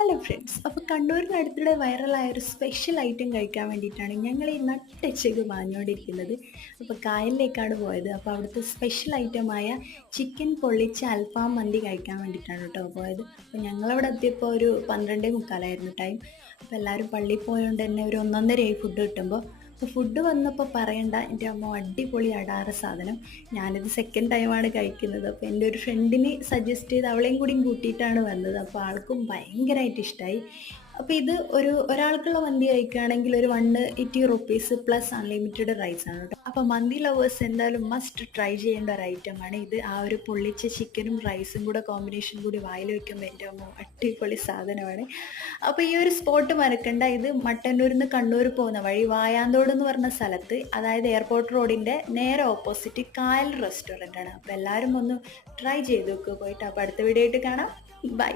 Hello friends, അപ്പോൾ കണ്ണൂരിനടുത്തിടെ വൈറലായ ഒരു സ്പെഷ്യൽ ഐറ്റം കഴിക്കാൻ വേണ്ടിയിട്ടാണ് ഞങ്ങൾ ഈ നട്ടുച്ചയ്ക്ക് പാഞ്ഞുകൊണ്ടിരിക്കുന്നത്. അപ്പോൾ കായലിലേക്കാണ് പോയത്. അപ്പോൾ അവിടുത്തെ സ്പെഷ്യൽ ഐറ്റമായ ചിക്കൻ പൊള്ളിച്ച അൽഫാം മന്തി കഴിക്കാൻ വേണ്ടിയിട്ടാണ് കേട്ടോ പോയത്. അപ്പോൾ ഞങ്ങളവിടെ എത്തിയപ്പോൾ ഒരു 12:45 ടൈം. അപ്പോൾ എല്ലാവരും പള്ളിയിൽ പോയതുകൊണ്ട് തന്നെ ഒരു 1:30 ഫുഡ് കിട്ടുമ്പോൾ. അപ്പോൾ ഫുഡ് വന്നപ്പോൾ പറയണ്ട, എൻ്റെ അമ്മ അടിപൊളി അടാറ് സാധനം. ഞാനിത് സെക്കൻഡ് ടൈമാണ് കഴിക്കുന്നത്. അപ്പോൾ എൻ്റെ ഒരു ഫ്രണ്ടിന് സജസ്റ്റ് ചെയ്ത് അവളെയും കൂടിയും കൂട്ടിയിട്ടാണ് വന്നത്. അപ്പോൾ ആൾക്കും ഭയങ്കരമായിട്ട് ഇഷ്ടമായി. അപ്പോൾ ഇത് ഒരാൾക്കുള്ള മന്തി കഴിക്കുകയാണെങ്കിൽ ഒരു 180 റുപ്പീസ് പ്ലസ് അൺലിമിറ്റഡ് റൈസ് ആണ് കേട്ടോ. അപ്പോൾ മന്തി ലവേഴ്സ് എന്തായാലും മസ്റ്റ് ട്രൈ ചെയ്യേണ്ട ഒരു ഐറ്റമാണ് ഇത്. ആ ഒരു പൊള്ളിച്ച ചിക്കനും റൈസും കൂടെ കോമ്പിനേഷൻ കൂടി വായിൽ വയ്ക്കുമ്പോൾ എൻ്റെ അമ്മ അടിപൊളി സാധനമാണ്. അപ്പോൾ ഈ ഒരു സ്പോട്ട് മറക്കണ്ട. ഇത് മട്ടന്നൂരിൽ നിന്ന് കണ്ണൂർ പോകുന്ന വഴി വായാന്തോട് എന്ന് പറഞ്ഞ സ്ഥലത്ത്, അതായത് എയർപോർട്ട് റോഡിൻ്റെ നേരെ ഓപ്പോസിറ്റ് കായൽ റെസ്റ്റോറൻ്റ് ആണ്. അപ്പോൾ എല്ലാവരും ഒന്ന് ട്രൈ ചെയ്ത് നോക്കുക പോയിട്ട്. അപ്പോൾ അടുത്ത വീഡിയോ ആയിട്ട് കാണാം. ബൈ.